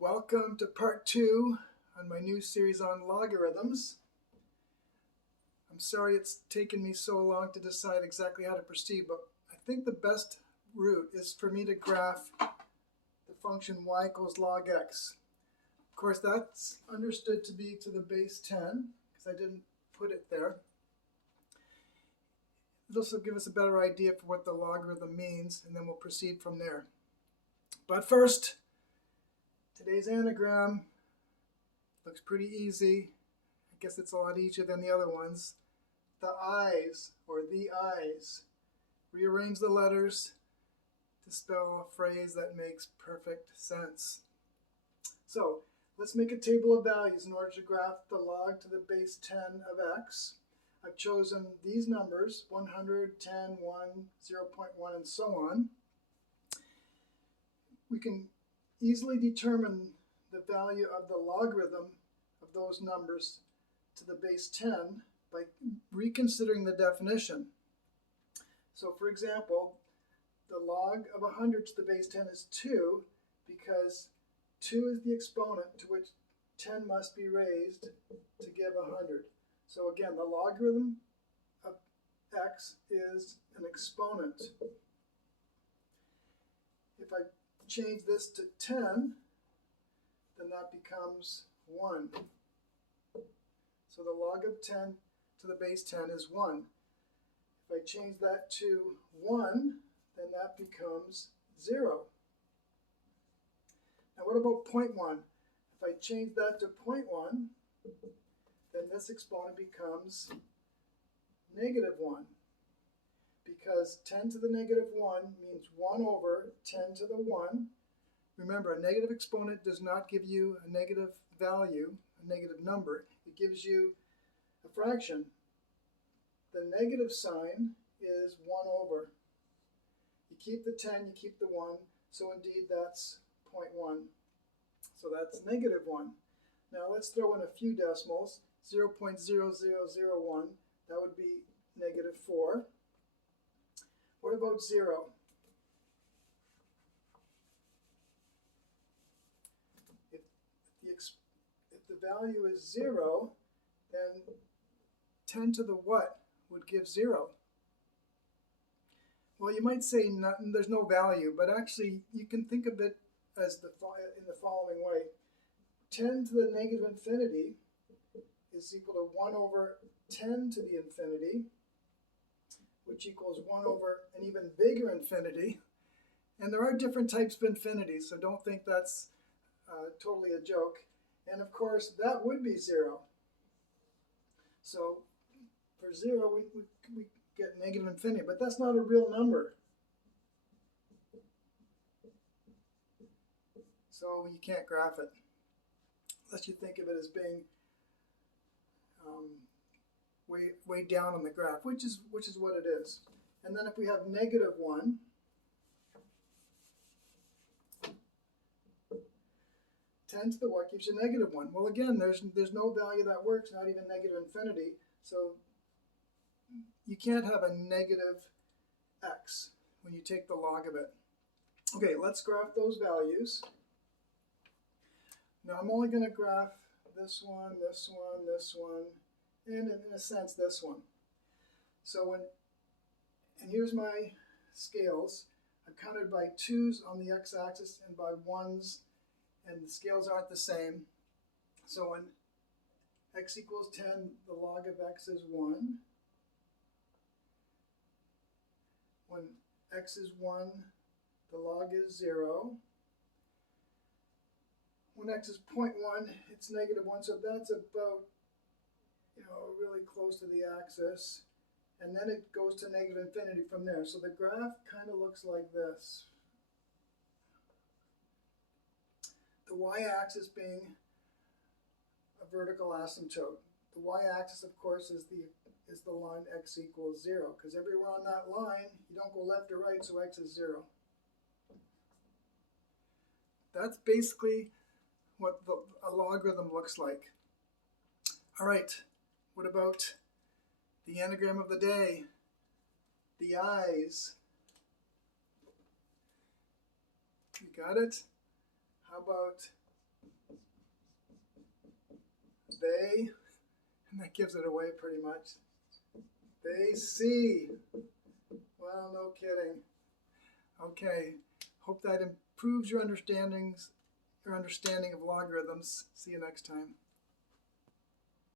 Welcome to part 2 on my new series on logarithms. I'm sorry it's taken me so long to decide exactly how to proceed, but I think the best route is for me to graph the function y equals log x. Of course, that's understood to be to the base 10, because I didn't put it there. It'll also give us a better idea for what the logarithm means, and then we'll proceed from there. But first, today's anagram looks pretty easy. I guess it's a lot easier than the other ones. The I's, or the I's. Rearrange the letters to spell a phrase that makes perfect sense. So let's make a table of values in order to graph the log to the base 10 of x. I've chosen these numbers, 100, 10, 1, 0.1, and so on. We can easily determine the value of the logarithm of those numbers to the base 10 by reconsidering the definition. So for example, the log of 100 to the base 10 is 2 because 2 is the exponent to which 10 must be raised to give 100. So again, the logarithm of x is an exponent. If I change this to 10, then that becomes 1. So the log of 10 to the base 10 is 1. If I change that to 1, then that becomes 0. Now what about 0.1? If I change that to 0.1, then this exponent becomes negative 1. Because 10 to the negative 1 means 1 over 10 to the 1. Remember, a negative exponent does not give you a negative value, a negative number. It gives you a fraction. The negative sign is 1 over. You keep the 10, you keep the 1, so indeed that's 0.1. So that's negative 1. Now let's throw in a few decimals. 0.0001, that would be negative 4. What about 0? If the value is 0, then 10 to the what would give 0? Well, you might say there's no value, but actually you can think of it as in the following way. 10 to the negative infinity is equal to 1 over 10 to the infinity, which equals 1 over an even bigger infinity. And there are different types of infinities, so don't think that's totally a joke. And of course, that would be 0. So for 0, we get negative infinity, but that's not a real number. So you can't graph it, unless you think of it as being way down on the graph, which is what it is. And then if we have negative 1, ten to the what gives you negative 1. Well, again, there's no value that works, not even negative infinity. So you can't have a negative x when you take the log of it. Okay, let's graph those values. Now I'm only going to graph this one, this one, this one, and in a sense this one. So and here's my scales. I've counted by 2's on the x-axis and by 1's, and the scales aren't the same. So when x equals 10, the log of x is 1. When x is 1, the log is 0. When x is 0.1, it's negative 1, so that's about, really close to the axis. And then it goes to negative infinity from there. So the graph kind of looks like this. The y-axis being a vertical asymptote. The y-axis, of course, is the line x equals 0, because everywhere on that line, you don't go left or right, so x is 0. That's basically what a logarithm looks like. All right, what about the anagram of the day? The I's. You got it? How about They, and that gives it away pretty much. They see. Well, no kidding. Okay, hope that improves your understanding of logarithms. See you next time.